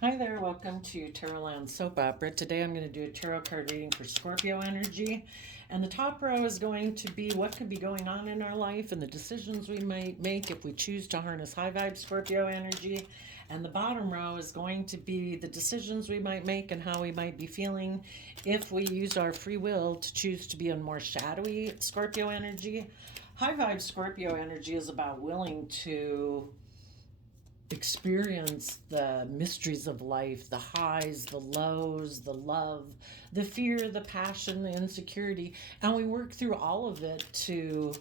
Hi there, welcome to Tarotland Soap Opera. Today I'm going to do a tarot card reading for Scorpio energy. And the top row is going to be what could be going on in our life and the decisions we might make if we choose to harness high vibe Scorpio energy. And the bottom row is going to be the decisions we might make and how we might be feeling if we use our free will to choose to be in more shadowy Scorpio energy. High vibe Scorpio energy is about willing to experience the mysteries of life, the highs, the lows, the love, the fear, the passion, the insecurity, and we work through all of it to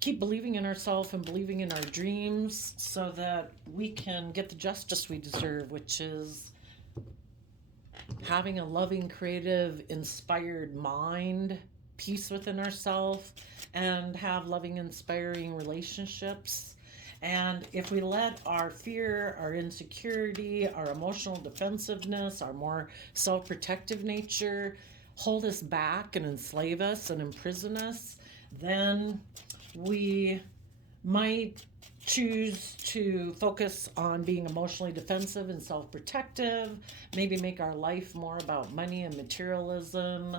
keep believing in ourselves and believing in our dreams so that we can get the justice we deserve, which is having a loving, creative, inspired mind, peace within ourselves, and have loving, inspiring relationships. And if we let our fear, our insecurity, our emotional defensiveness, our more self protective nature hold us back and enslave us and imprison us, then we might choose to focus on being emotionally defensive and self protective, maybe make our life more about money and materialism.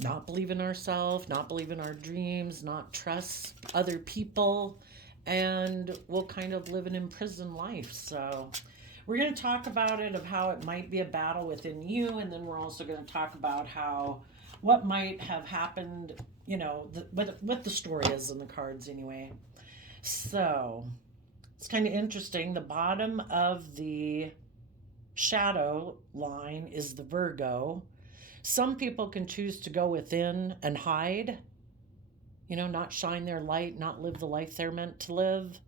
Not believe in ourselves, not believe in our dreams, not trust other people, and we'll kind of live an imprisoned life. So we're going to talk about it, of how it might be a battle within you, and then we're also going to talk about how what might have happened, what the story is in the cards anyway. So it's kind of interesting. The bottom of the shadow line is the Virgo. Some people can choose to go within and hide, not shine their light, not live the life they're meant to live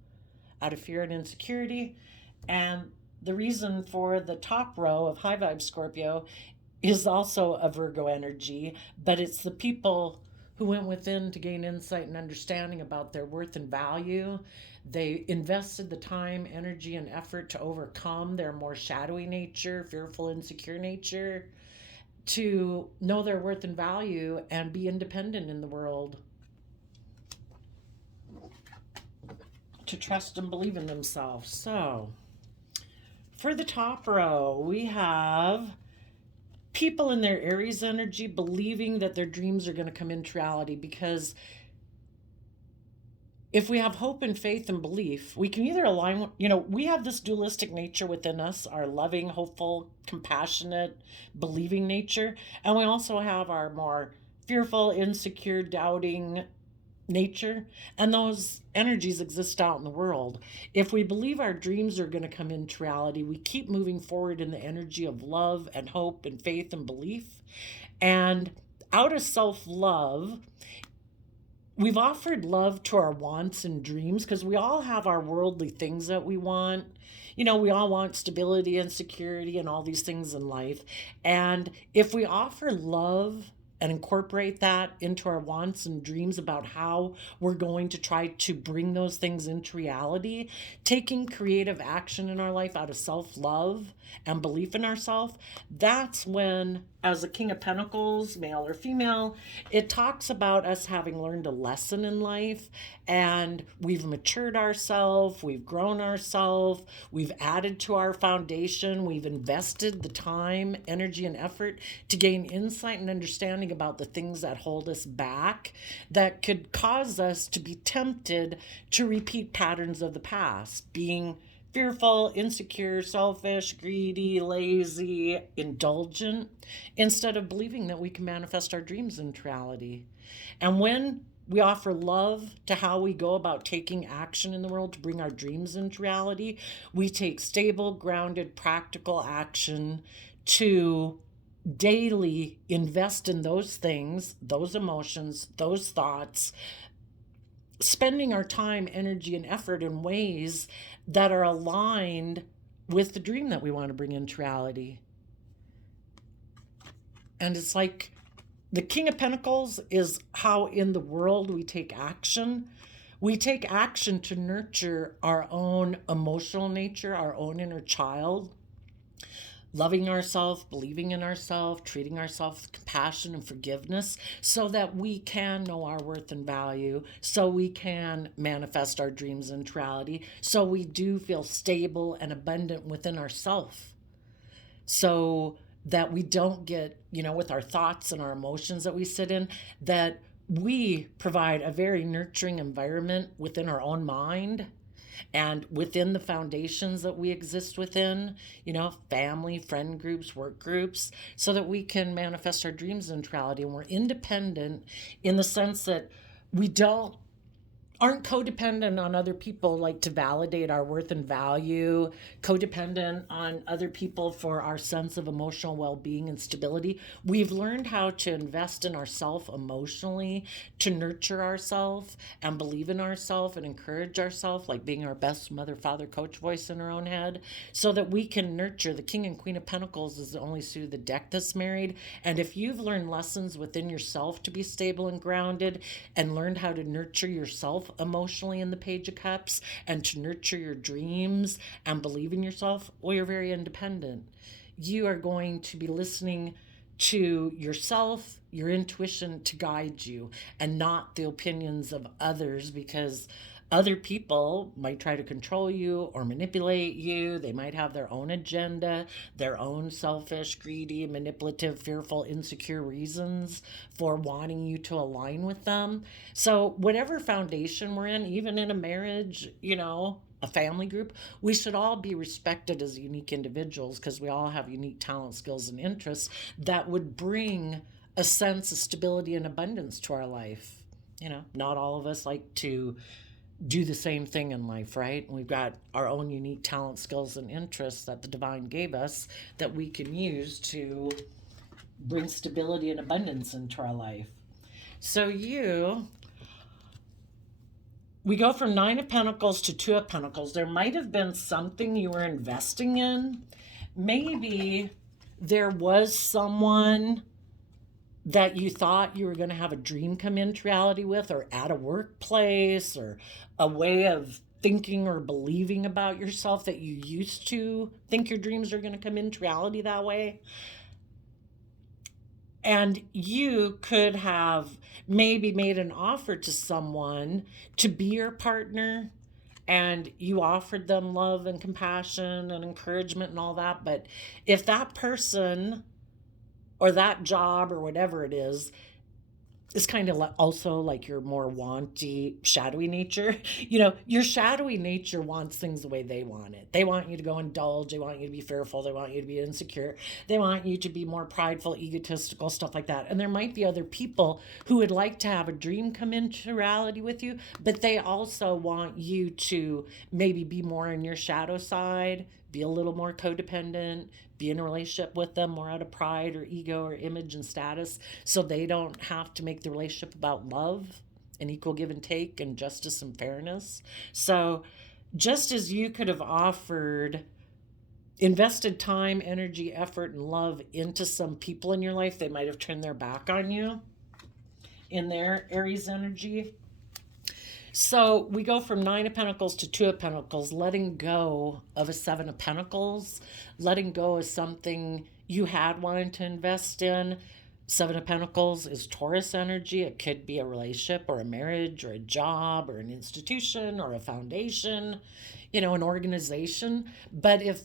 out of fear and insecurity. And the reason for the top row of high vibe Scorpio is also a Virgo energy, but it's the people who went within to gain insight and understanding about their worth and value. They invested the time, energy, and effort to overcome their more shadowy nature, fearful, insecure nature, to know their worth and value and be independent in the world, to trust and believe in themselves. So, for the top row, we have people in their Aries energy believing that their dreams are going to come into reality, because if we have hope and faith and belief, we can either align, we have this dualistic nature within us, our loving, hopeful, compassionate, believing nature. And we also have our more fearful, insecure, doubting nature. And those energies exist out in the world. If we believe our dreams are going to come into reality, we keep moving forward in the energy of love and hope and faith and belief. And out of self love, we've offered love to our wants and dreams, because we all have our worldly things that we want. We all want stability and security and all these things in life. And if we offer love and incorporate that into our wants and dreams about how we're going to try to bring those things into reality, taking creative action in our life out of self love and belief in ourselves, that's when, as a King of Pentacles, male or female, it talks about us having learned a lesson in life, and we've matured ourselves, we've grown ourselves, we've added to our foundation, we've invested the time, energy, and effort to gain insight and understanding about the things that hold us back, that could cause us to be tempted to repeat patterns of the past, being fearful, insecure, selfish, greedy, lazy, indulgent, instead of believing that we can manifest our dreams into reality. And when we offer love to how we go about taking action in the world to bring our dreams into reality, we take stable, grounded, practical action to daily invest in those things, those emotions, those thoughts, spending our time, energy, and effort in ways that are aligned with the dream that we want to bring into reality. And it's like the King of Pentacles is how in the world we take action. We take action to nurture our own emotional nature, our own inner child. loving ourselves, believing in ourselves, treating ourselves with compassion and forgiveness so that we can know our worth and value, so we can manifest our dreams into reality, so we do feel stable and abundant within ourselves. So that we don't get, with our thoughts and our emotions that we sit in, that we provide a very nurturing environment within our own mind and within the foundations that we exist within, family, friend groups, work groups, so that we can manifest our dreams into reality. And we're independent in the sense that we aren't codependent on other people, like to validate our worth and value, codependent on other people for our sense of emotional well-being and stability. We've learned how to invest in ourselves emotionally, to nurture ourselves and believe in ourselves and encourage ourselves, like being our best mother, father, coach voice in our own head, so that we can nurture. The King and Queen of Pentacles is the only suit of the deck that's married. And if you've learned lessons within yourself to be stable and grounded and learned how to nurture yourself emotionally in the Page of Cups and to nurture your dreams and believe in yourself, well, you're very independent. You are going to be listening to yourself, your intuition to guide you, and not the opinions of others, because other people might try to control you or manipulate you. They might have their own agenda, their own selfish, greedy, manipulative, fearful, insecure reasons for wanting you to align with them. So, whatever foundation we're in, even in a marriage, a family group, we should all be respected as unique individuals because we all have unique talents, skills, and interests that would bring a sense of stability and abundance to our life. Not all of us like to do the same thing in life, right? We've got our own unique talents, skills, and interests that the divine gave us that we can use to bring stability and abundance into our life. So we go from Nine of Pentacles to Two of Pentacles. There might have been something you were investing in. Maybe there was someone that you thought you were going to have a dream come into reality with, or at a workplace, or a way of thinking or believing about yourself that you used to think your dreams are going to come into reality that way. And you could have maybe made an offer to someone to be your partner, and you offered them love and compassion and encouragement and all that. But if that person or that job or whatever it is kind of also like your more wanty, shadowy nature. Your shadowy nature wants things the way they want it. They want you to go indulge. They want you to be fearful. They want you to be insecure. They want you to be more prideful, egotistical, stuff like that. And there might be other people who would like to have a dream come into reality with you, but they also want you to maybe be more in your shadow side, be a little more codependent, be in a relationship with them more out of pride or ego or image and status, so they don't have to make the relationship about love and equal give and take and justice and fairness. So just as you could have invested time, energy, effort, and love into some people in your life, they might have turned their back on you in their Aries energy. So we go from Nine of Pentacles to Two of Pentacles, letting go of a Seven of Pentacles, letting go of something you had wanted to invest in. Seven of Pentacles is Taurus energy. It could be a relationship or a marriage or a job or an institution or a foundation, an organization. But if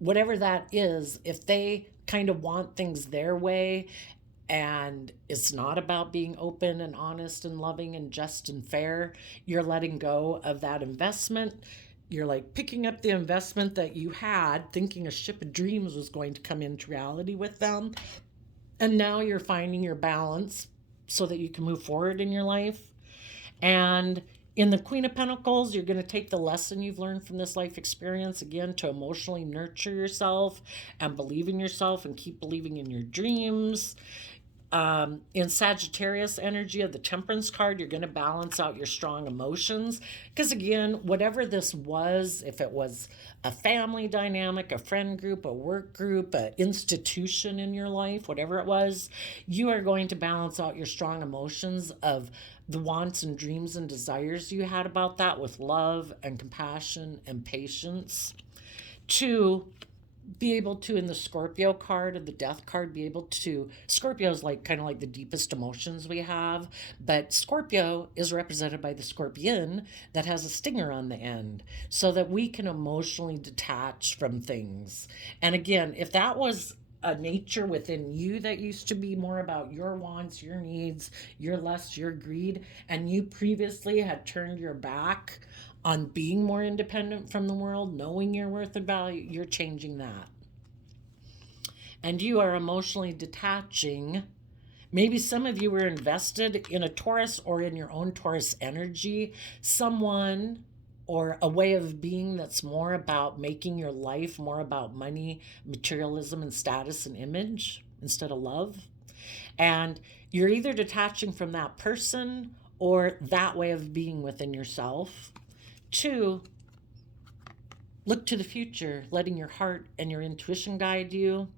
whatever that is, if they kind of want things their way, and it's not about being open and honest and loving and just and fair, you're letting go of that investment. You're like picking up the investment that you had, thinking a ship of dreams was going to come into reality with them. And now you're finding your balance so that you can move forward in your life. And in the Queen of Pentacles, you're going to take the lesson you've learned from this life experience again to emotionally nurture yourself and believe in yourself and keep believing in your dreams. In Sagittarius energy of the Temperance card, you're going to balance out your strong emotions. Because again, whatever this was, if it was a family dynamic, a friend group, a work group, an institution in your life, whatever it was, you are going to balance out your strong emotions of the wants and dreams and desires you had about that with love and compassion and patience. To be able to, in the Scorpio card or the death card, be able to, Scorpio is like kind of like the deepest emotions we have, but Scorpio is represented by the scorpion that has a stinger on the end, so that we can emotionally detach from things. And again, if that was a nature within you that used to be more about your wants, your needs, your lust, your greed, and you previously had turned your back on being more independent from the world, knowing your worth and value, you're changing that. And you are emotionally detaching. Maybe some of you were invested in a Taurus or in your own Taurus energy, someone or a way of being that's more about making your life more about money, materialism, and status and image instead of love. And you're either detaching from that person or that way of being within yourself. Two, look to the future, letting your heart and your intuition guide you.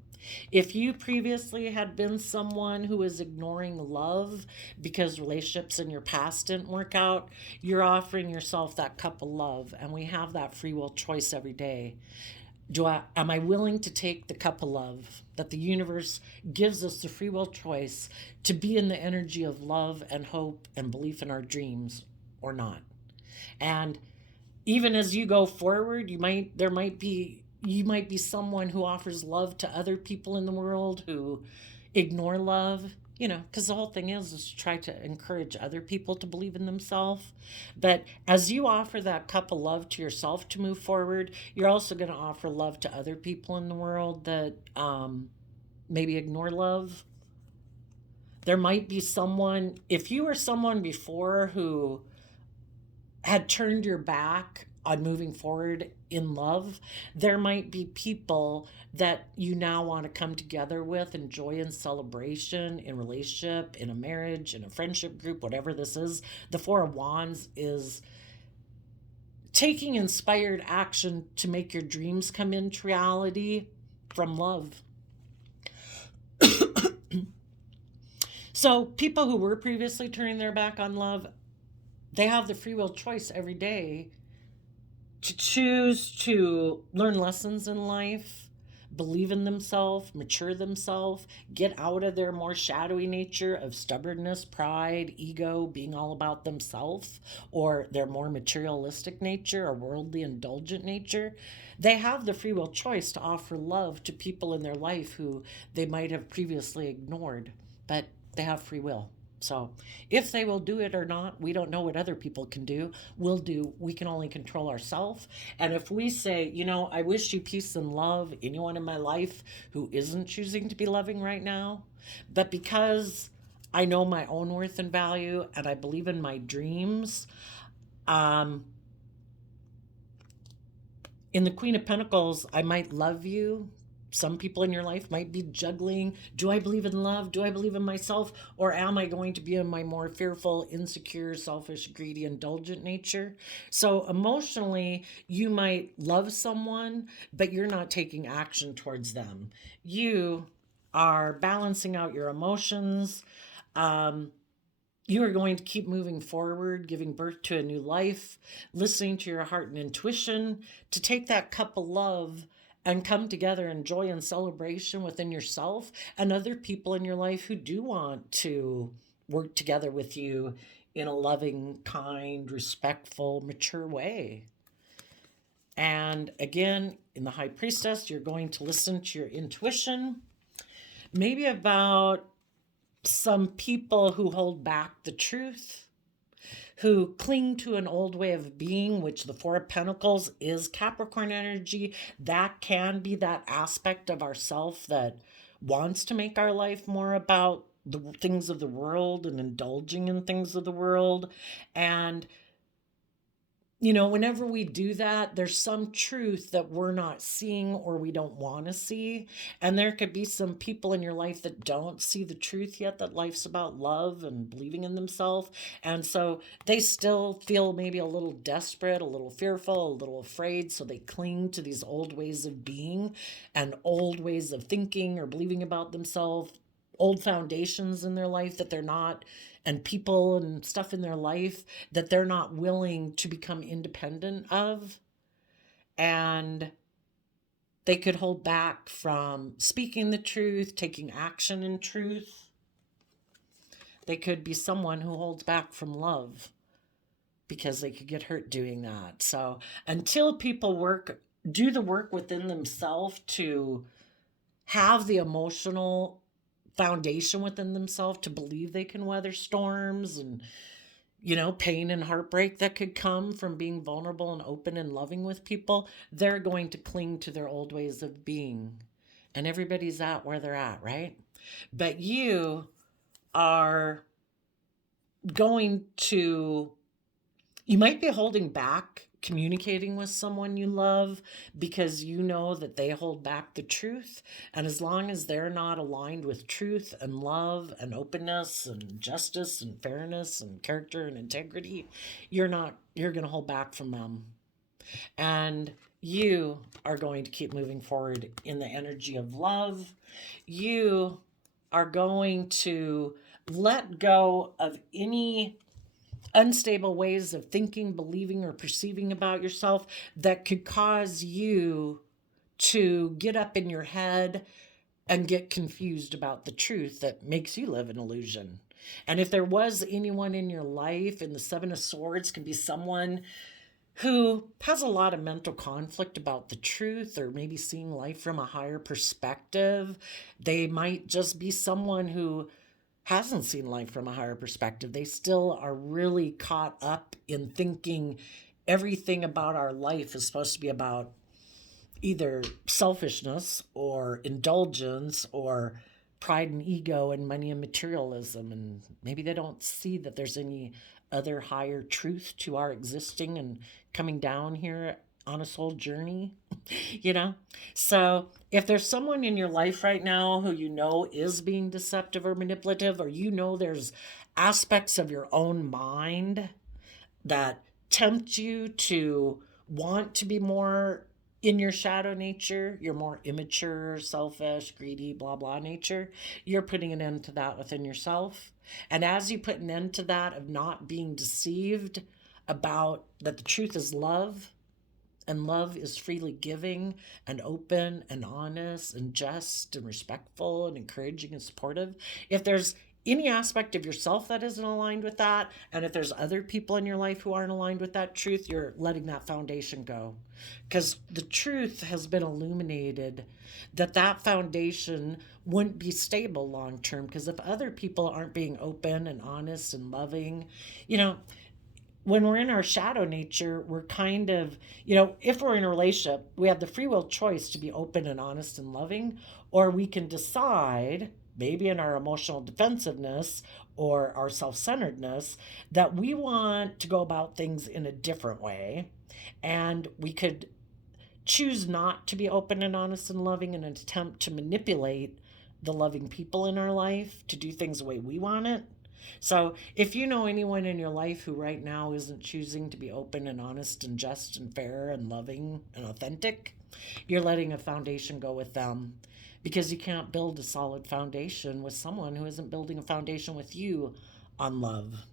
If you previously had been someone who was ignoring love because relationships in your past didn't work out, you're offering yourself that cup of love. And we have that free will choice every day. Am I willing to take the cup of love that the universe gives us, the free will choice to be in the energy of love and hope and belief in our dreams, or not? And even as you go forward, you might be someone who offers love to other people in the world who ignore love, because the whole thing is to try to encourage other people to believe in themselves. But as you offer that cup of love to yourself to move forward, you're also going to offer love to other people in the world that maybe ignore love. There might be someone, if you were someone before who had turned your back on moving forward in love, there might be people that you now want to come together with in joy and celebration, in relationship, in a marriage, in a friendship group, whatever this is. The Four of Wands is taking inspired action to make your dreams come into reality from love. So people who were previously turning their back on love, they have the free will choice every day to choose to learn lessons in life, believe in themselves, mature themselves, get out of their more shadowy nature of stubbornness, pride, ego, being all about themselves, or their more materialistic nature or worldly indulgent nature. They have the free will choice to offer love to people in their life who they might have previously ignored, but they have free will. So, if they will do it or not, we don't know what other people can do. We can only control ourselves. And if we say, I wish you peace and love, anyone in my life who isn't choosing to be loving right now, but because I know my own worth and value and I believe in my dreams, um, in the Queen of Pentacles, I might love you. Some people in your life might be juggling. Do I believe in love? Do I believe in myself? Or am I going to be in my more fearful, insecure, selfish, greedy, indulgent nature? So emotionally, you might love someone, but you're not taking action towards them. You are balancing out your emotions. Um, you are going to keep moving forward, giving birth to a new life, listening to your heart and intuition, to take that cup of love and come together in joy and celebration within yourself and other people in your life who do want to work together with you in a loving, kind, respectful, mature way. And again, in the High Priestess, you're going to listen to your intuition, maybe about some people who hold back the truth, who cling to an old way of being, which the Four of Pentacles is Capricorn energy. That can be that aspect of ourself that wants to make our life more about the things of the world and indulging in things of the world. And whenever we do that, there's some truth that we're not seeing or we don't want to see. And there could be some people in your life that don't see the truth yet, that life's about love and believing in themselves. And so they still feel maybe a little desperate, a little fearful, a little afraid. So they cling to these old ways of being and old ways of thinking or believing about themselves, old foundations in their life that they're not, and people and stuff in their life that they're not willing to become independent of. And They could hold back from speaking the truth, taking action in truth. They could be someone who holds back from love because they could get hurt doing that. So until people do the work within themselves to have the emotional foundation within themselves to believe they can weather storms and pain and heartbreak that could come from being vulnerable and open and loving with people, they're going to cling to their old ways of being. And everybody's at where they're at, right? But you are going to, you might be holding back communicating with someone you love because you know that they hold back the truth. And as long as they're not aligned with truth and love and openness and justice and fairness and character and integrity, you're going to hold back from them. And you are going to keep moving forward in the energy of love. You are going to let go of any unstable ways of thinking, believing, or perceiving about yourself that could cause you to get up in your head and get confused about the truth that makes you live an illusion. And if there was anyone in your life, and the Seven of Swords can be someone who has a lot of mental conflict about the truth or maybe seeing life from a higher perspective, they might just be someone who hasn't seen life from a higher perspective. They still are really caught up in thinking everything about our life is supposed to be about either selfishness or indulgence or pride and ego and money and materialism. And maybe they don't see that there's any other higher truth to our existing and coming down here on a soul journey, So if there's someone in your life right now who is being deceptive or manipulative, or there's aspects of your own mind that tempt you to want to be more in your shadow nature, your more immature, selfish, greedy, blah, blah nature, you're putting an end to that within yourself. And as you put an end to that of not being deceived about that the truth is love, and love is freely giving and open and honest and just and respectful and encouraging and supportive. If there's any aspect of yourself that isn't aligned with that, and if there's other people in your life who aren't aligned with that truth, you're letting that foundation go. Because the truth has been illuminated that foundation wouldn't be stable long term. Because if other people aren't being open and honest and loving, when we're in our shadow nature, we're kind of, if we're in a relationship, we have the free will choice to be open and honest and loving, or we can decide, maybe in our emotional defensiveness or our self-centeredness, that we want to go about things in a different way. And we could choose not to be open and honest and loving in an attempt to manipulate the loving people in our life to do things the way we want it. So if you know anyone in your life who right now isn't choosing to be open and honest and just and fair and loving and authentic, you're letting a foundation go with them, because you can't build a solid foundation with someone who isn't building a foundation with you on love.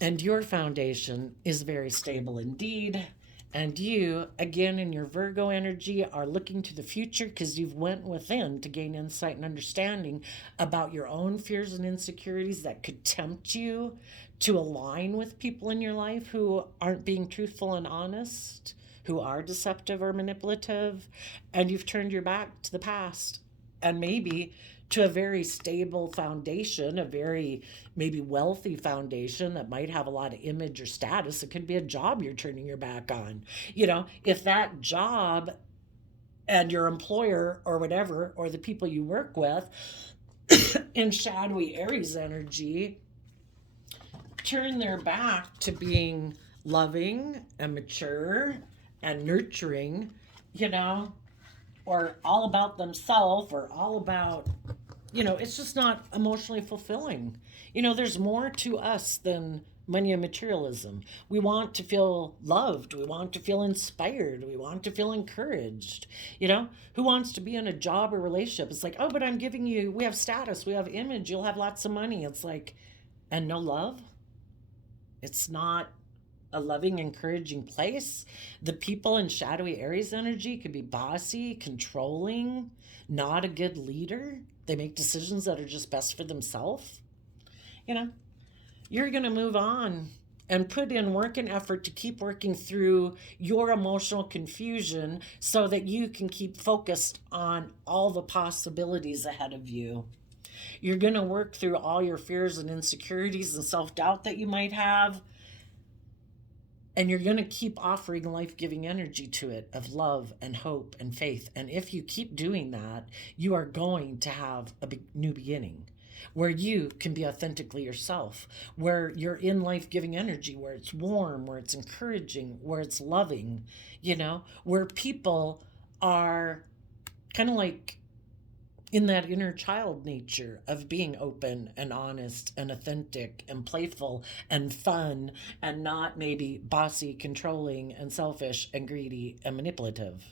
And your foundation is very stable indeed. And you, again, in your Virgo energy, are looking to the future because you've went within to gain insight and understanding about your own fears and insecurities that could tempt you to align with people in your life who aren't being truthful and honest, who are deceptive or manipulative. And you've turned your back to the past and maybe to a very stable foundation, a very maybe wealthy foundation that might have a lot of image or status. It could be a job you're turning your back on. If that job and your employer or whatever, or the people you work with in shadowy Aries energy, turn their back to being loving and mature and nurturing, or all about themselves, or all about, it's just not emotionally fulfilling. There's more to us than money and materialism. We want to feel loved. We want to feel inspired. We want to feel encouraged. Who wants to be in a job or relationship? It's like, oh, but I'm giving you, we have status, we have image, you'll have lots of money. It's like, and no love? It's not a loving, encouraging place. The people in shadowy Aries energy could be bossy, controlling, not a good leader. They make decisions that are just best for themselves. You know, you're going to move on and put in work and effort to keep working through your emotional confusion so that you can keep focused on all the possibilities ahead of you. You're going to work through all your fears and insecurities and self doubt that you might have. And you're going to keep offering life giving energy to it of love and hope and faith. And if you keep doing that, you are going to have a new beginning where you can be authentically yourself, where you're in life giving energy, where it's warm, where it's encouraging, where it's loving, where people are kind of like in that inner child nature of being open and honest and authentic and playful and fun and not maybe bossy, controlling and selfish and greedy and manipulative.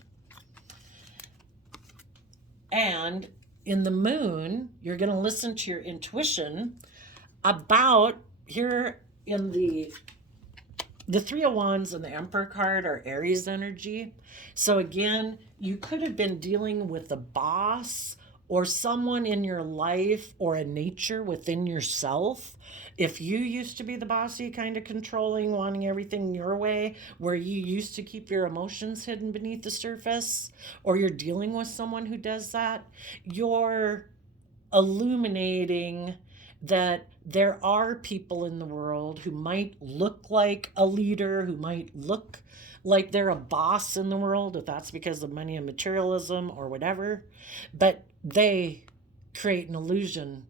And in the moon, you're going to listen to your intuition about here in the Three of Wands and the Emperor card are Aries energy. So again, you could have been dealing with a boss or someone in your life or a nature within yourself. If you used to be the bossy, kind of controlling, wanting everything your way, where you used to keep your emotions hidden beneath the surface, or you're dealing with someone who does that, you're illuminating that there are people in the world who might look like a leader, who might look like they're a boss in the world, if that's because of money and materialism or whatever, but they create an illusion.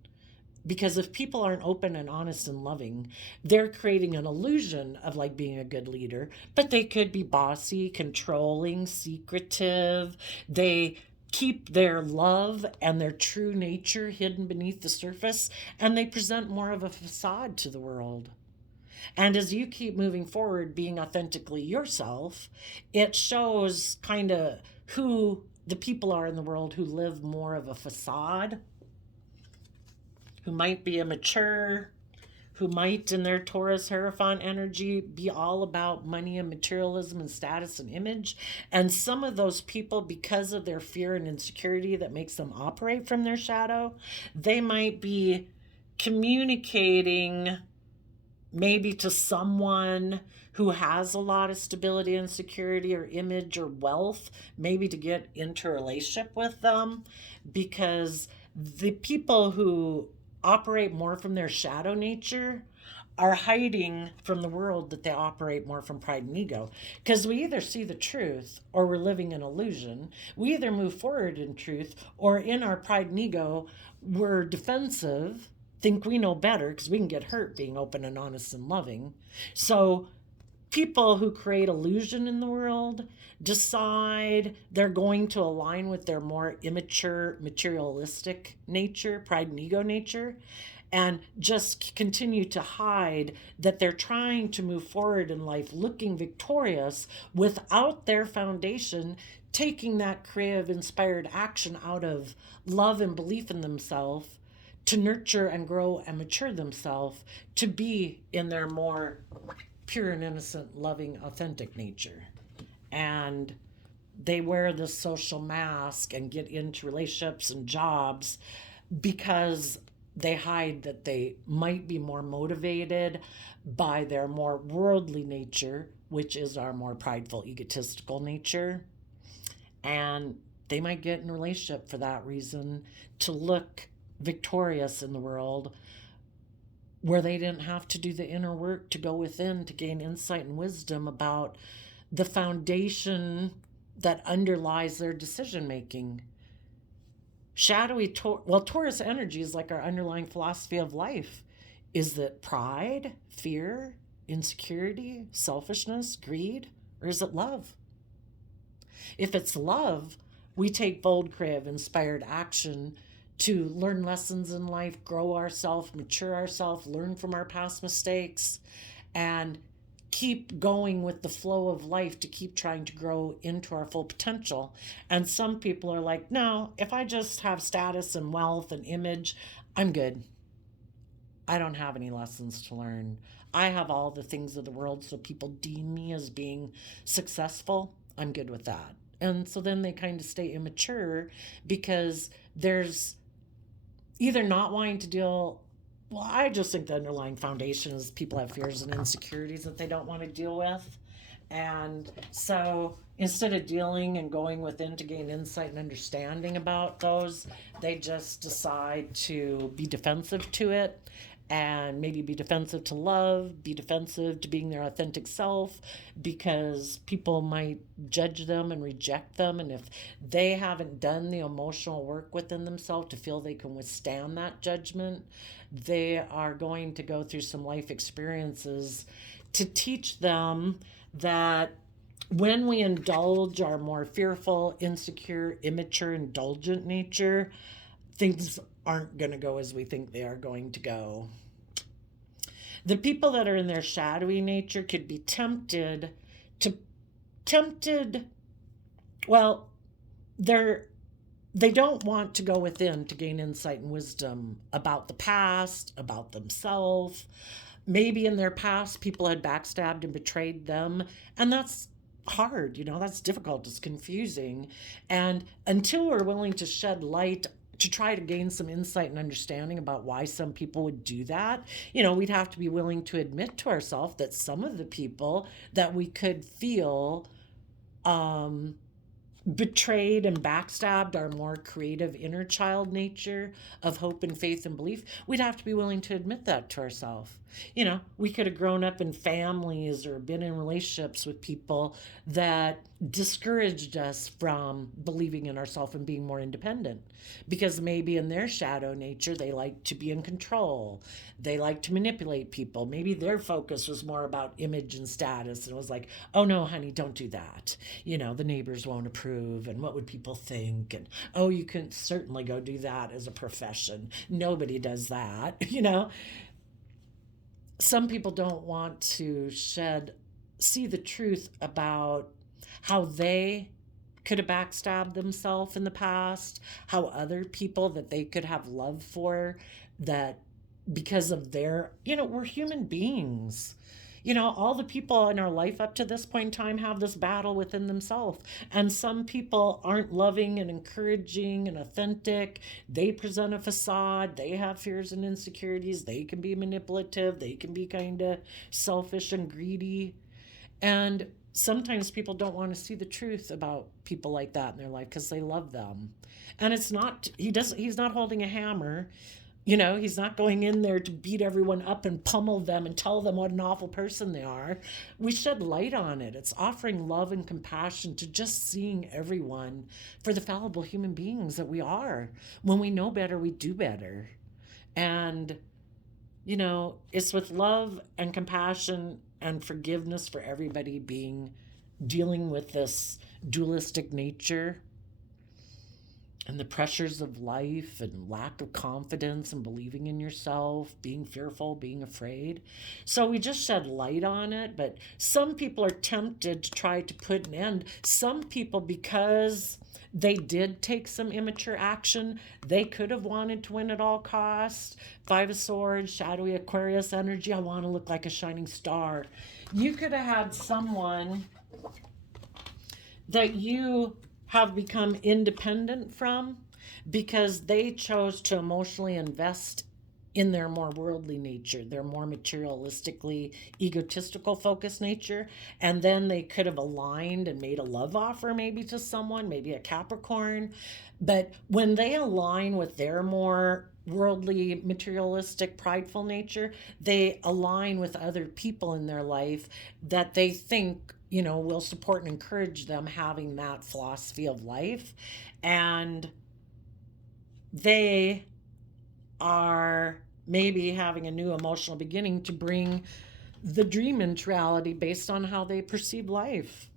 Because if people aren't open and honest and loving, they're creating an illusion of like being a good leader, but they could be bossy, controlling, secretive. They keep their love and their true nature hidden beneath the surface, and they present more of a facade to the world. And as you keep moving forward, being authentically yourself, it shows kind of who the people are in the world who live more of a facade, who might be immature, who might in their Taurus Hierophant energy be all about money and materialism and status and image. And some of those people, because of their fear and insecurity that makes them operate from their shadow, they might be communicating maybe to someone who has a lot of stability and security or image or wealth, maybe to get into a relationship with them, because the people who operate more from their shadow nature are hiding from the world that they operate more from pride and ego. Because we either see the truth or we're living an illusion. We either move forward in truth, or in our pride and ego, we're defensive, think we know better because we can get hurt being open and honest and loving. So people who create illusion in the world decide they're going to align with their more immature, materialistic nature, pride and ego nature, and just continue to hide that they're trying to move forward in life looking victorious without their foundation taking that creative, inspired action out of love and belief in themselves to nurture and grow and mature themselves to be in their more pure and innocent, loving, authentic nature. And they wear this social mask and get into relationships and jobs because they hide that they might be more motivated by their more worldly nature, which is our more prideful, egotistical nature. And they might get in a relationship for that reason, to look victorious in the world, where they didn't have to do the inner work to go within to gain insight and wisdom about the foundation that underlies their decision making. Taurus energy is like our underlying philosophy of life. Is it pride, fear, insecurity, selfishness, greed, or is it love? If it's love, we take bold, creative, inspired action to learn lessons in life, grow ourselves, mature ourselves, learn from our past mistakes, and keep going with the flow of life to keep trying to grow into our full potential. And some people are like, no, if I just have status and wealth and image, I'm good. I don't have any lessons to learn. I have all the things of the world, so people deem me as being successful. I'm good with that. And so then they kind of stay immature because there's either not wanting to deal. Well, I just think the underlying foundation is people have fears and insecurities that they don't want to deal with. And so instead of dealing and going within to gain insight and understanding about those, they just decide to be defensive to it, and maybe be defensive to love, be defensive to being their authentic self, because people might judge them and reject them. And if they haven't done the emotional work within themselves to feel they can withstand that judgment, they are going to go through some life experiences to teach them that when we indulge our more fearful, insecure, immature, indulgent nature, things aren't going to go as we think they are going to go. The people that are in their shadowy nature could be to tempted well, they don't want to go within to gain insight and wisdom about the past, about themselves. Maybe in their past people had backstabbed and betrayed them, and that's hard, that's difficult, it's confusing. And until we're willing to shed light to try to gain some insight and understanding about why some people would do that, we'd have to be willing to admit to ourselves that some of the people that we could feel betrayed and backstabbed our more creative inner child nature of hope and faith and belief. We'd have to be willing to admit that to ourselves. We could have grown up in families or been in relationships with people that discouraged us from believing in ourselves and being more independent, because maybe in their shadow nature they like to be in control, they like to manipulate people. Maybe their focus was more about image and status, and it was like, oh no honey, don't do that, the neighbors won't approve, and what would people think, and oh, you can certainly go do that as a profession, nobody does that. Some people don't want to see the truth about how they could have backstabbed themselves in the past, how other people that they could have love for, that because of we're human beings. All the people in our life up to this point in time have this battle within themselves. And some people aren't loving and encouraging and authentic. They present a facade. They have fears and insecurities. They can be manipulative. They can be kind of selfish and greedy. And sometimes people don't want to see the truth about people like that in their life because they love them. And he's not holding a hammer. He's not going in there to beat everyone up and pummel them and tell them what an awful person they are. We shed light on it. It's offering love and compassion to just seeing everyone for the fallible human beings that we are. When we know better, we do better. And, it's with love and compassion and forgiveness for everybody dealing with this dualistic nature and the pressures of life and lack of confidence and believing in yourself, being fearful, being afraid. So we just shed light on it, but some people are tempted to try to put an end. Some people, because they did take some immature action, they could have wanted to win at all costs. Five of Swords, shadowy Aquarius energy, I want to look like a shining star. You could have had someone that you have become independent from because they chose to emotionally invest in their more worldly nature, their more materialistically egotistical focused nature. And then they could have aligned and made a love offer maybe to someone, maybe a Capricorn. But when they align with their more worldly, materialistic, prideful nature, they align with other people in their life that they think will support and encourage them having that philosophy of life. And they are maybe having a new emotional beginning to bring the dream into reality based on how they perceive life.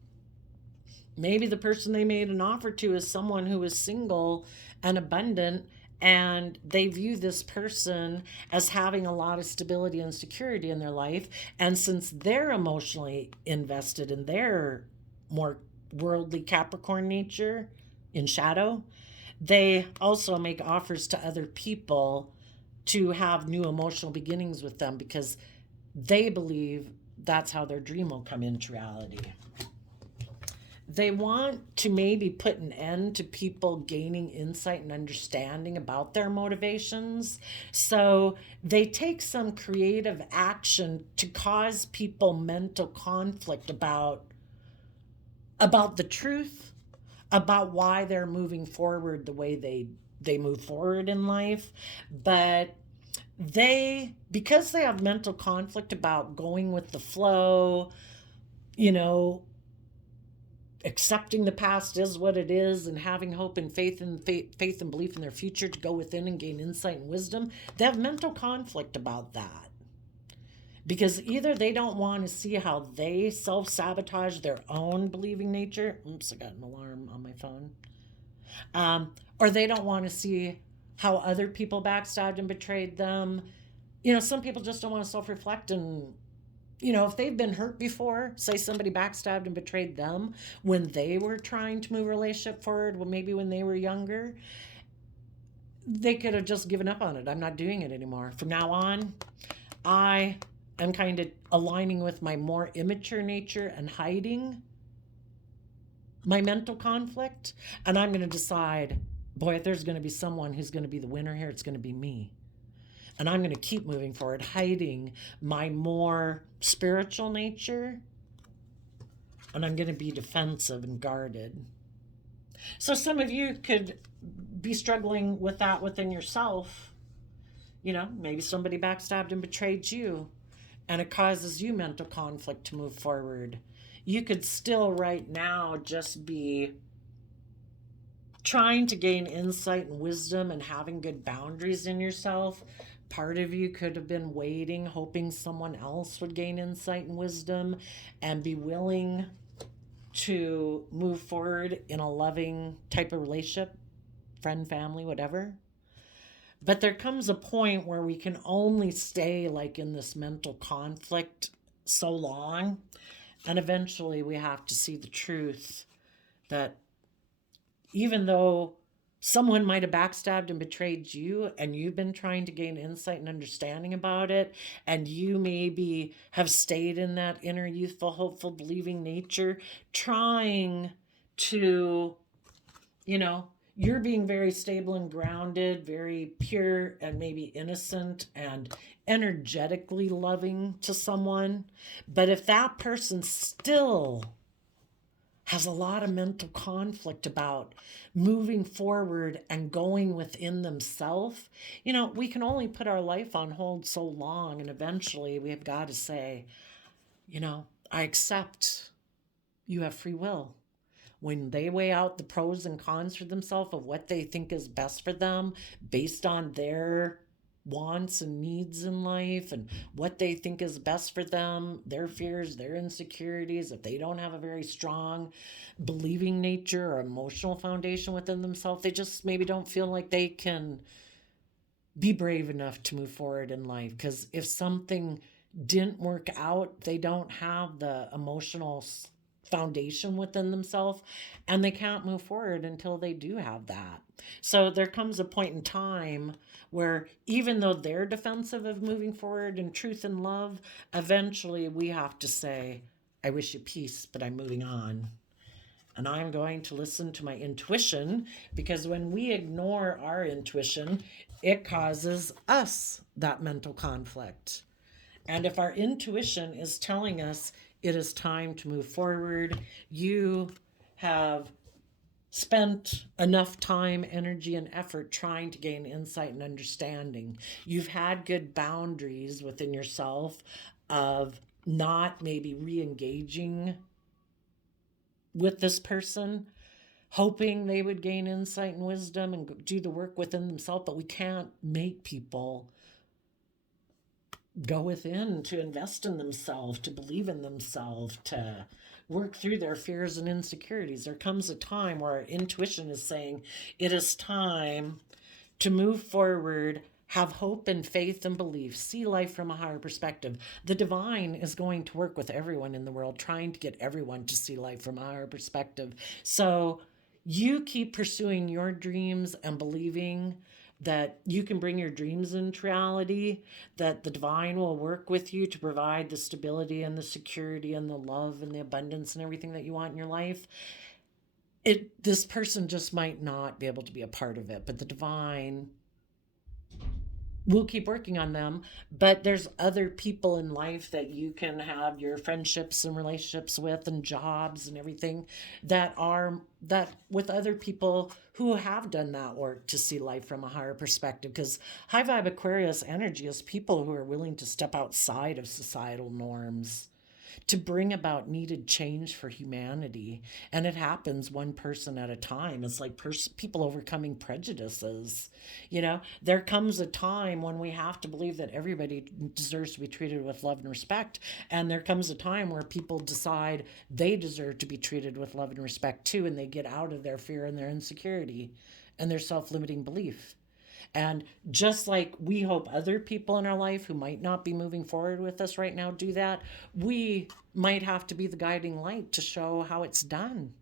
Maybe the person they made an offer to is someone who is single and abundant, and they view this person as having a lot of stability and security in their life. And since they're emotionally invested in their more worldly Capricorn nature in shadow, they also make offers to other people to have new emotional beginnings with them because they believe that's how their dream will come into reality. They want to maybe put an end to people gaining insight and understanding about their motivations. So they take some creative action to cause people mental conflict about the truth, about why they're moving forward the way they move forward in life. But because they have mental conflict about going with the flow, you know, accepting the past is what it is and having hope and faith and belief in their future to go within and gain insight and wisdom, they have mental conflict about that. Because either they don't want to see how they self-sabotage their own believing nature. Oops, I got an alarm on my phone. Or they don't want to see how other people backstabbed and betrayed them. Some people just don't want to self-reflect and, if they've been hurt before, say somebody backstabbed and betrayed them when they were trying to move a relationship forward, well, maybe when they were younger, they could have just given up on it. I'm not doing it anymore. From now on, I am kind of aligning with my more immature nature and hiding my mental conflict. And I'm going to decide, boy, if there's going to be someone who's going to be the winner here, it's going to be me. And I'm going to keep moving forward, hiding my more spiritual nature. And I'm going to be defensive and guarded. So some of you could be struggling with that within yourself. Maybe somebody backstabbed and betrayed you, and it causes you mental conflict to move forward. You could still right now just be trying to gain insight and wisdom and having good boundaries in yourself. Part of you could have been waiting, hoping someone else would gain insight and wisdom and be willing to move forward in a loving type of relationship, friend, family, whatever. But there comes a point where we can only stay like in this mental conflict so long. And eventually we have to see the truth that even though someone might have backstabbed and betrayed you, and you've been trying to gain insight and understanding about it, and you maybe have stayed in that inner youthful, hopeful, believing nature, trying to, you're being very stable and grounded, very pure and maybe innocent and energetically loving to someone. But if that person still has a lot of mental conflict about moving forward and going within themselves, we can only put our life on hold so long. And eventually we have got to say, I accept you have free will. When they weigh out the pros and cons for themselves of what they think is best for them based on their wants and needs in life and what they think is best for them, their fears, their insecurities, if they don't have a very strong believing nature or emotional foundation within themselves, they just maybe don't feel like they can be brave enough to move forward in life. Because if something didn't work out, they don't have the emotional foundation within themselves, and they can't move forward until they do have that. So there comes a point in time where even though they're defensive of moving forward in truth and love, eventually we have to say, I wish you peace, but I'm moving on. And I'm going to listen to my intuition, because when we ignore our intuition, it causes us that mental conflict. And if our intuition is telling us it is time to move forward, you have spent enough time, energy, and effort trying to gain insight and understanding. You've had good boundaries within yourself of not maybe re-engaging with this person, hoping they would gain insight and wisdom and do the work within themselves. But we can't make people go within to invest in themselves, to believe in themselves, to work through their fears and insecurities. There comes a time where our intuition is saying it is time to move forward, have hope and faith and belief, see life from a higher perspective. The divine is going to work with everyone in the world, trying to get everyone to see life from a higher perspective. So you keep pursuing your dreams and believing, that you can bring your dreams into reality, that the divine will work with you to provide the stability and the security and the love and the abundance and everything that you want in your life. This person just might not be able to be a part of it, but the divine we'll keep working on them. But there's other people in life that you can have your friendships and relationships with, and jobs and everything, that with other people who have done that work to see life from a higher perspective. Because high vibe Aquarius energy is people who are willing to step outside of societal norms to bring about needed change for humanity. And it happens one person at a time. It's like people overcoming prejudices. There comes a time when we have to believe that everybody deserves to be treated with love and respect. And there comes a time where people decide they deserve to be treated with love and respect too. And they get out of their fear and their insecurity and their self-limiting belief. And just like we hope other people in our life who might not be moving forward with us right now do that, we might have to be the guiding light to show how it's done.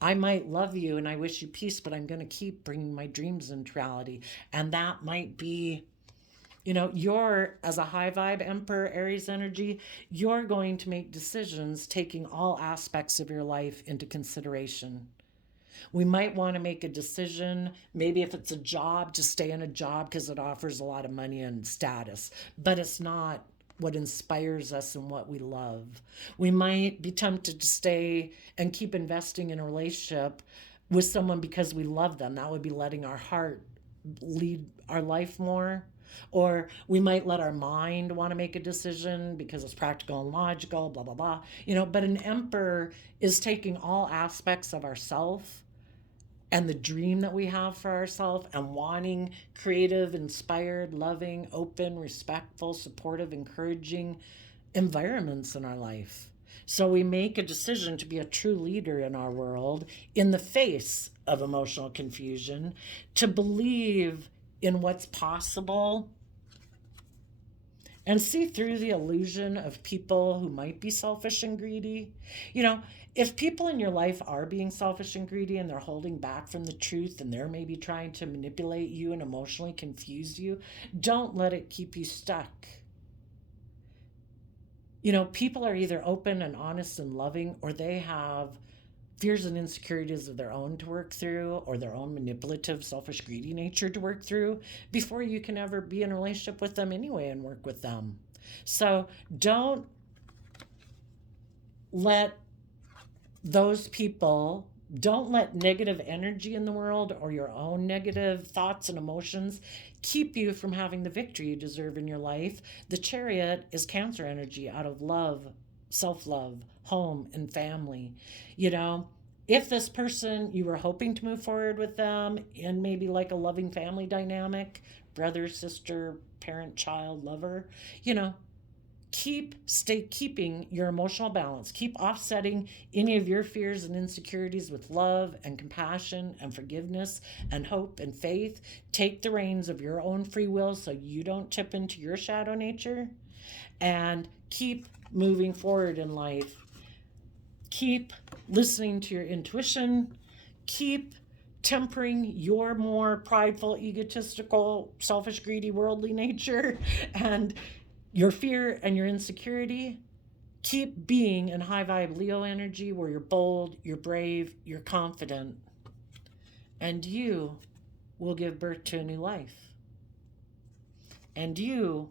I might love you and I wish you peace, but I'm going to keep bringing my dreams into reality. And that might be, you're, as a high vibe Emperor Aries energy, you're going to make decisions taking all aspects of your life into consideration. We might want to make a decision, maybe if it's a job, to stay in a job because it offers a lot of money and status, but it's not what inspires us and what we love. We might be tempted to stay and keep investing in a relationship with someone because we love them. That would be letting our heart lead our life more. Or we might let our mind want to make a decision because it's practical and logical, blah, blah, blah. But an emperor is taking all aspects of ourself and the dream that we have for ourselves and wanting creative, inspired, loving, open, respectful, supportive, encouraging environments in our life. So we make a decision to be a true leader in our world in the face of emotional confusion, to believe in what's possible and see through the illusion of people who might be selfish and greedy. If people in your life are being selfish and greedy and they're holding back from the truth and they're maybe trying to manipulate you and emotionally confuse you, don't let it keep you stuck. People are either open and honest and loving, or they have fears and insecurities of their own to work through, or their own manipulative, selfish, greedy nature to work through before you can ever be in a relationship with them anyway and work with them. So don't let negative energy in the world or your own negative thoughts and emotions keep you from having the victory you deserve in your life. The Chariot is Cancer energy out of love, self-love, home, and family. If this person, you were hoping to move forward with them in maybe like a loving family dynamic, brother, sister, parent, child, lover, keeping your emotional balance. Keep offsetting any of your fears and insecurities with love and compassion and forgiveness and hope and faith. Take the reins of your own free will so you don't tip into your shadow nature, and keep moving forward in life. Keep listening to your intuition. Keep tempering your more prideful, egotistical, selfish, greedy, worldly nature and your fear and your insecurity. Keep being in high vibe Leo energy where you're bold, you're brave, you're confident, and you will give birth to a new life. And you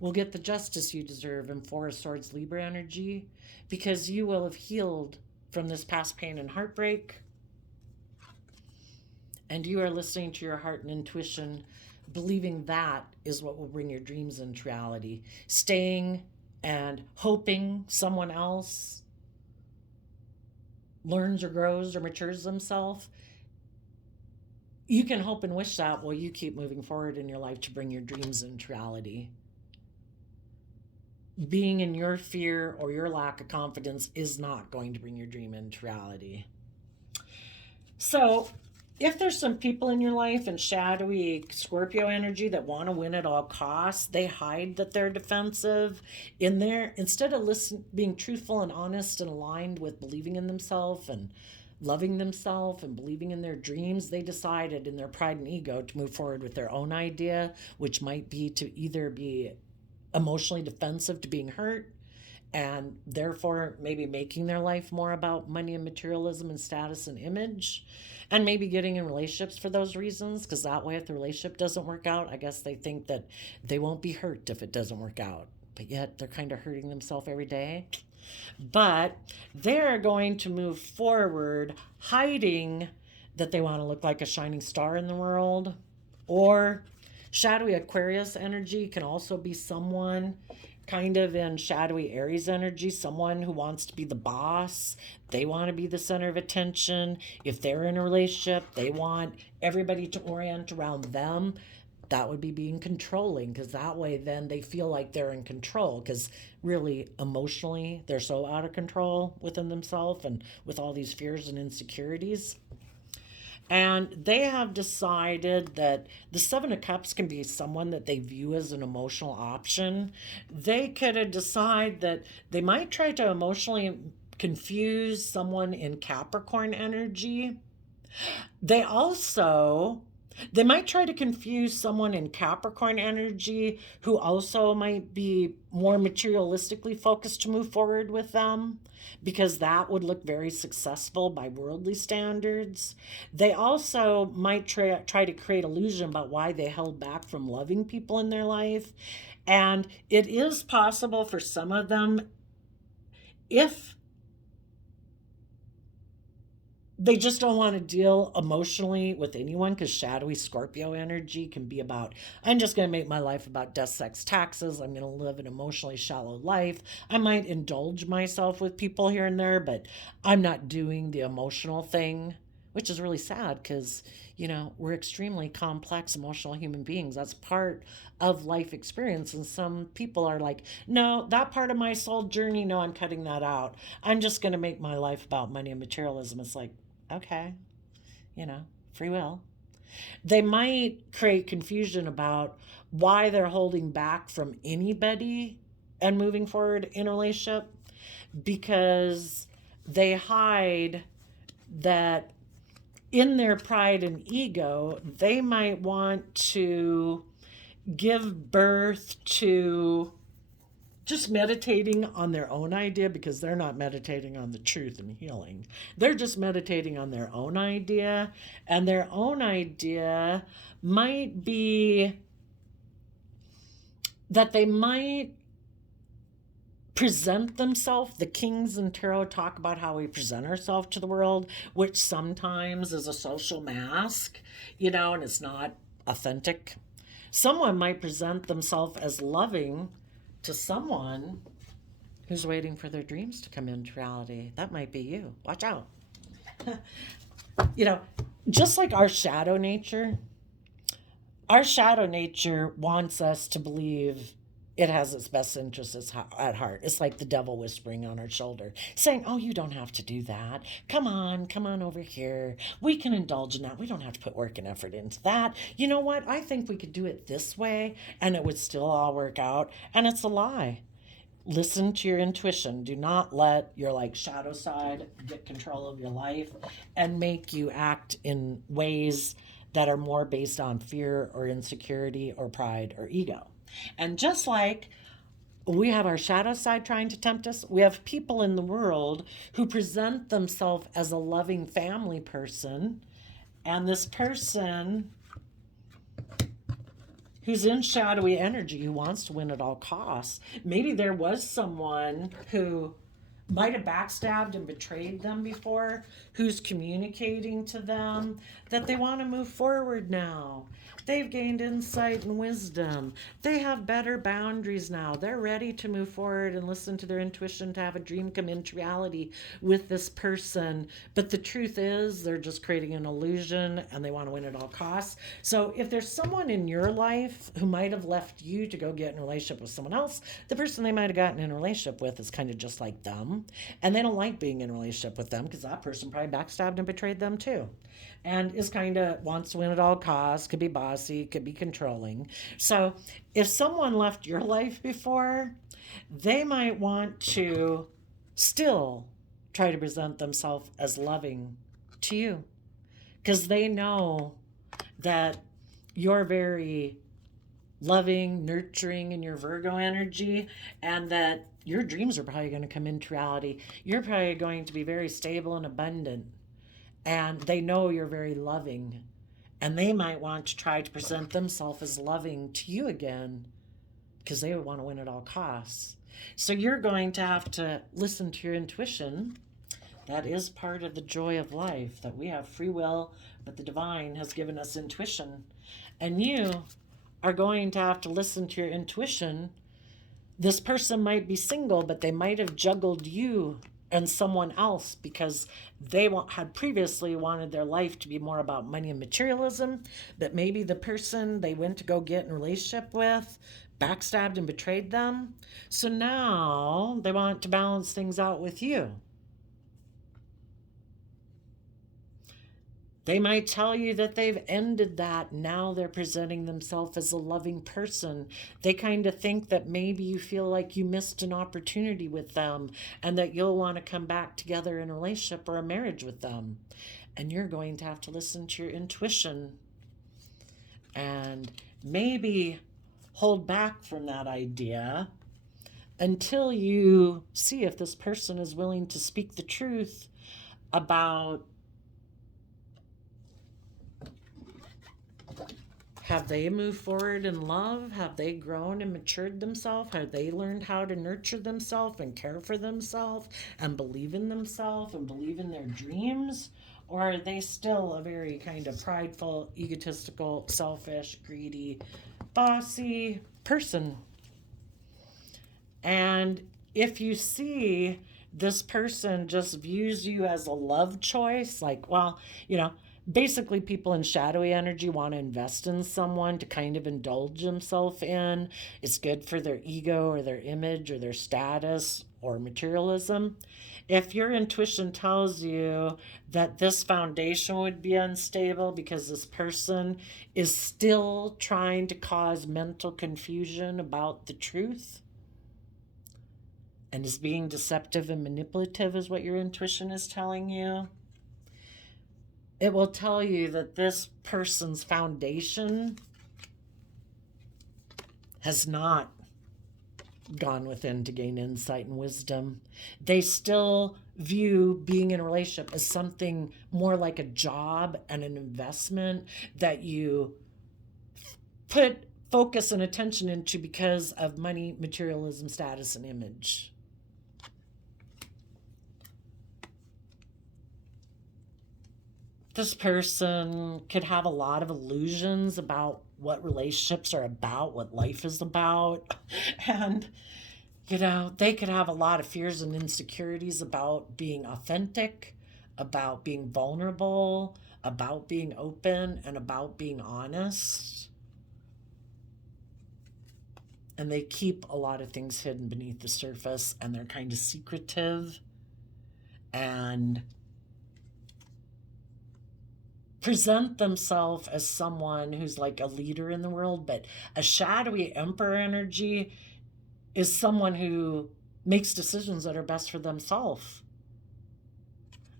will get the justice you deserve in Four of Swords Libra energy, because you will have healed from this past pain and heartbreak. And you are listening to your heart and intuition, believing that is what will bring your dreams into reality. Staying and hoping someone else learns or grows or matures themselves. You can hope and wish that while you keep moving forward in your life to bring your dreams into reality. Being in your fear or your lack of confidence is not going to bring your dream into reality. So if there's some people in your life in shadowy Scorpio energy that want to win at all costs, they hide that they're defensive. Instead of being truthful and honest and aligned with believing in themselves and loving themselves and believing in their dreams, they decided in their pride and ego to move forward with their own idea, which might be to either be emotionally defensive to being hurt and therefore maybe making their life more about money and materialism and status and image, and maybe getting in relationships for those reasons, because that way if the relationship doesn't work out, I guess they think that they won't be hurt if it doesn't work out, but yet they're kind of hurting themselves every day. But they're going to move forward hiding that they want to look like a shining star in the world. Or shadowy Aquarius energy can also be someone kind of in shadowy Aries energy, someone who wants to be the boss. They want to be the center of attention. If they're in a relationship, they want everybody to orient around them. That would be being controlling, because that way then they feel like they're in control, because really emotionally they're so out of control within themselves and with all these fears and insecurities. And they have decided that the Seven of Cups can be someone that they view as an emotional option. They could have decided that they might try to emotionally confuse someone in Capricorn energy. They also they might try to confuse someone in Capricorn energy who also might be more materialistically focused to move forward with them, because that would look very successful by worldly standards. They also might try to create illusion about why they held back from loving people in their life. And it is possible for some of them, if they just don't want to deal emotionally with anyone, because shadowy Scorpio energy can be about, I'm just going to make my life about death, sex, taxes. I'm going to live an emotionally shallow life. I might indulge myself with people here and there, but I'm not doing the emotional thing, which is really sad because, we're extremely complex emotional human beings. That's part of life experience. And some people are like, no, that part of my soul journey, no, I'm cutting that out. I'm just going to make my life about money and materialism. It's like, okay, free will. They might create confusion about why they're holding back from anybody and moving forward in a relationship, because they hide that in their pride and ego, they might want to give birth to just meditating on their own idea, because they're not meditating on the truth and healing. They're just meditating on their own idea, and their own idea might be that they might present themselves. The kings in tarot talk about how we present ourselves to the world, which sometimes is a social mask, and it's not authentic. Someone might present themselves as loving to someone who's waiting for their dreams to come into reality. That might be you. Watch out. Just like our shadow nature wants us to believe it has its best interests at heart. It's like the devil whispering on our shoulder, saying, oh, you don't have to do that. Come on over here. We can indulge in that. We don't have to put work and effort into that. You know what? I think we could do it this way and it would still all work out. And it's a lie. Listen to your intuition. Do not let your shadow side get control of your life and make you act in ways that are more based on fear or insecurity or pride or ego. And just like we have our shadow side trying to tempt us, we have people in the world who present themselves as a loving family person, and this person who's in shadowy energy, who wants to win at all costs. Maybe there was someone who might have backstabbed and betrayed them before, who's communicating to them that they want to move forward now. They've gained insight and wisdom. They have better boundaries now. They're ready to move forward and listen to their intuition to have a dream come into reality with this person. But the truth is, they're just creating an illusion and they want to win at all costs. So if there's someone in your life who might have left you to go get in a relationship with someone else, the person they might have gotten in a relationship with is kind of just like them. And they don't like being in a relationship with them because that person probably backstabbed and betrayed them too. And is kind of wants to win at all costs, could be bossy, could be controlling. So if someone left your life before, they might want to still try to present themselves as loving to you, because they know that you're very loving, nurturing in your Virgo energy, and that your dreams are probably going to come into reality. You're probably going to be very stable and abundant, and they know you're very loving, and they might want to try to present themselves as loving to you again because they would want to win at all costs. So you're going to have to listen to your intuition. That is part of the joy of life, that we have free will, but the divine has given us intuition. And you are going to have to listen to your intuition. This person might be single, but they might have juggled you and someone else because they had previously wanted their life to be more about money and materialism, but maybe the person they went to go get in a relationship with backstabbed and betrayed them. So now they want to balance things out with you. They might tell you that they've ended that. Now they're presenting themselves as a loving person. They kind of think that maybe you feel like you missed an opportunity with them and that you'll want to come back together in a relationship or a marriage with them. And you're going to have to listen to your intuition and maybe hold back from that idea until you see if this person is willing to speak the truth about, have they moved forward in love? Have they grown and matured themselves? Have they learned how to nurture themselves and care for themselves and believe in themselves and believe in their dreams? Or are they still a very kind of prideful, egotistical, selfish, greedy, bossy person? And if you see this person just views you as a love choice, like, well, basically people in shadowy energy want to invest in someone to kind of indulge themselves in. It's good for their ego or their image or their status or materialism. If your intuition tells you that this foundation would be unstable because this person is still trying to cause mental confusion about the truth and is being deceptive and manipulative, is what your intuition is telling you, it will tell you that this person's foundation has not gone within to gain insight and wisdom. They still view being in a relationship as something more like a job and an investment that you put focus and attention into because of money, materialism, status, and image. This person could have a lot of illusions about what relationships are about, what life is about. And, they could have a lot of fears and insecurities about being authentic, about being vulnerable, about being open, and about being honest. And they keep a lot of things hidden beneath the surface, and they're kind of secretive and present themselves as someone who's like a leader in the world. But a shadowy emperor energy is someone who makes decisions that are best for themselves.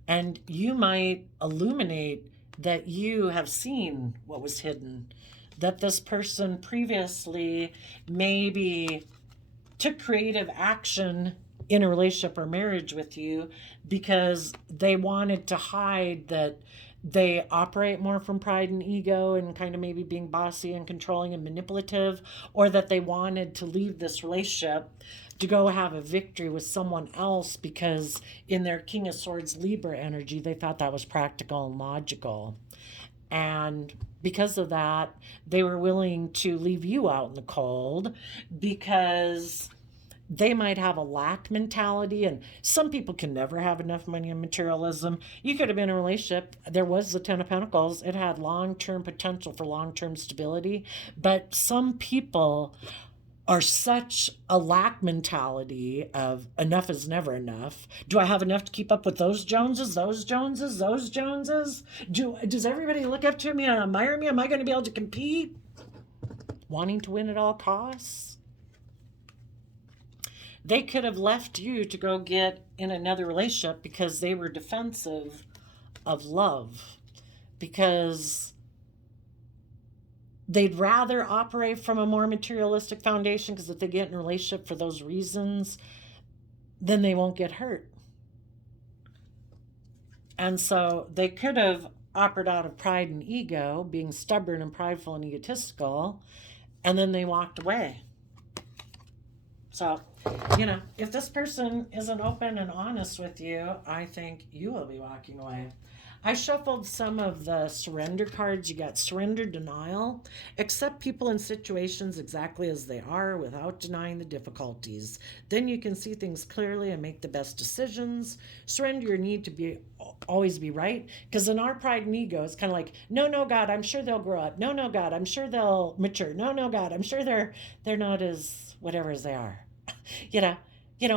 And you might illuminate that you have seen what was hidden, that this person previously maybe took creative action in a relationship or marriage with you because they wanted to hide that they operate more from pride and ego and kind of maybe being bossy and controlling and manipulative, or that they wanted to leave this relationship to go have a victory with someone else because in their King of Swords Libra energy, they thought that was practical and logical. And because of that, they were willing to leave you out in the cold because they might have a lack mentality, and some people can never have enough money and materialism. You could have been in a relationship. There was the Ten of Pentacles. It had long-term potential for long-term stability, but some people are such a lack mentality of enough is never enough. Do I have enough to keep up with those Joneses, those Joneses, those Joneses? Does everybody look up to me and admire me? Am I going to be able to compete? Wanting to win at all costs? They could have left you to go get in another relationship because they were defensive of love, because they'd rather operate from a more materialistic foundation, because if they get in a relationship for those reasons, then they won't get hurt. And so they could have operated out of pride and ego, being stubborn and prideful and egotistical, and then they walked away. So, if this person isn't open and honest with you, I think you will be walking away. I shuffled some of the surrender cards. You got surrender, denial, accept people and situations exactly as they are without denying the difficulties. Then you can see things clearly and make the best decisions. Surrender your need to be always be right, because in our pride and ego, it's kind of like, no, no, God, I'm sure they'll grow up. No, no, God, I'm sure they'll mature. No, no, God, I'm sure they're not as whatever as they are. you know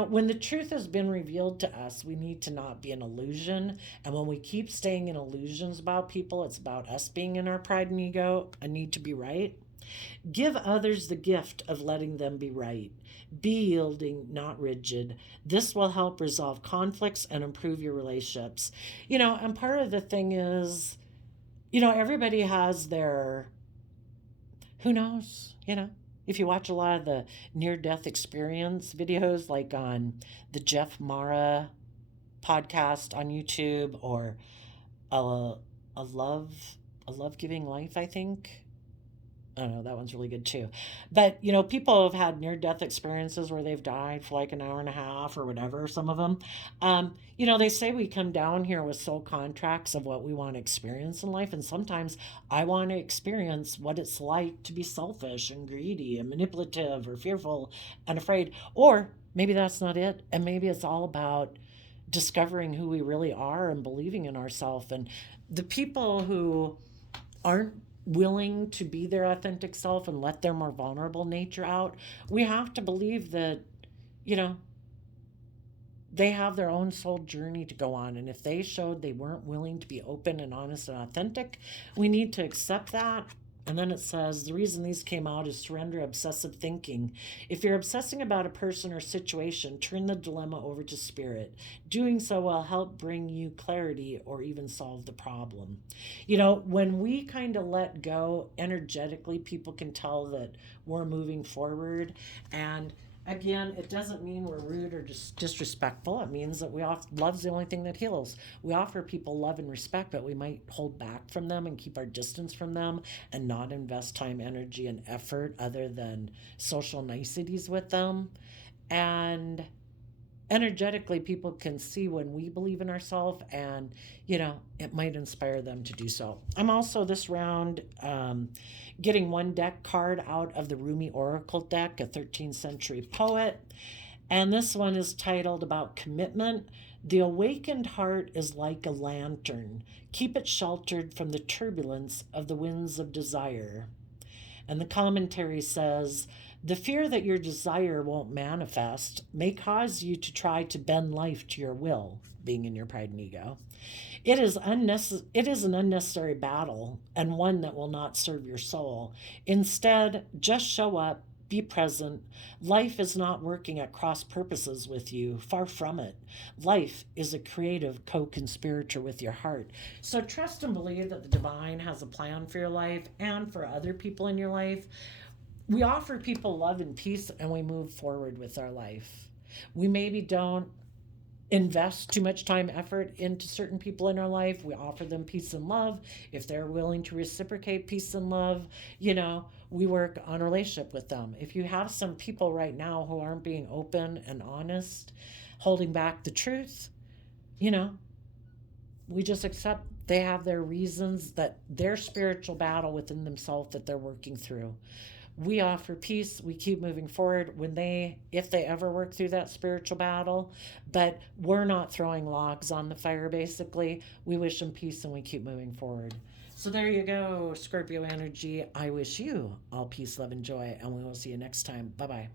when the truth has been revealed to us, we need to not be an illusion. And when we keep staying in illusions about people, it's about us being in our pride and ego, a need to be right. Give others the gift of letting them be right. Be yielding, not rigid. This will help resolve conflicts and improve your relationships. And part of the thing is, everybody has their, who knows, if you watch a lot of the near-death experience videos, like on the Jeff Mara podcast on YouTube, or a love giving life, I think. I don't know, that one's really good too. But, people have had near-death experiences where they've died for like an hour and a half or whatever, some of them. They say we come down here with soul contracts of what we want to experience in life. And sometimes I want to experience what it's like to be selfish and greedy and manipulative or fearful and afraid. Or maybe that's not it. And maybe it's all about discovering who we really are and believing in ourselves. And the people who aren't willing to be their authentic self and let their more vulnerable nature out, we have to believe that, they have their own soul journey to go on. And if they showed they weren't willing to be open and honest and authentic, we need to accept that. And then it says, the reason these came out is surrender obsessive thinking. If you're obsessing about a person or situation, turn the dilemma over to spirit. Doing so will help bring you clarity or even solve the problem. When we kind of let go energetically, people can tell that we're moving forward. And again, it doesn't mean we're rude or just disrespectful. It means that love's the only thing that heals. We offer people love and respect, but we might hold back from them and keep our distance from them and not invest time, energy, and effort other than social niceties with them. And energetically, people can see when we believe in ourselves, and it might inspire them to do so. I'm also this round getting one deck card out of the Rumi Oracle deck, a 13th century poet, and this one is titled about commitment. The awakened heart is like a lantern. Keep it sheltered from the turbulence of the winds of desire. And the commentary says, the fear that your desire won't manifest may cause you to try to bend life to your will, being in your pride and ego. It is an unnecessary battle, and one that will not serve your soul. Instead, just show up, be present. Life is not working at cross purposes with you. Far from it. Life is a creative co-conspirator with your heart. So trust and believe that the divine has a plan for your life and for other people in your life. We offer people love and peace, and we move forward with our life. We maybe don't invest too much time, effort into certain people in our life. We offer them peace and love. If they're willing to reciprocate peace and love, we work on a relationship with them. If you have some people right now who aren't being open and honest, holding back the truth, we just accept they have their reasons, that their spiritual battle within themselves that they're working through. We offer peace. We keep moving forward if they ever work through that spiritual battle, but we're not throwing logs on the fire, basically. We wish them peace and we keep moving forward. So there you go, Scorpio energy. I wish you all peace, love, and joy, and we will see you next time. Bye-bye.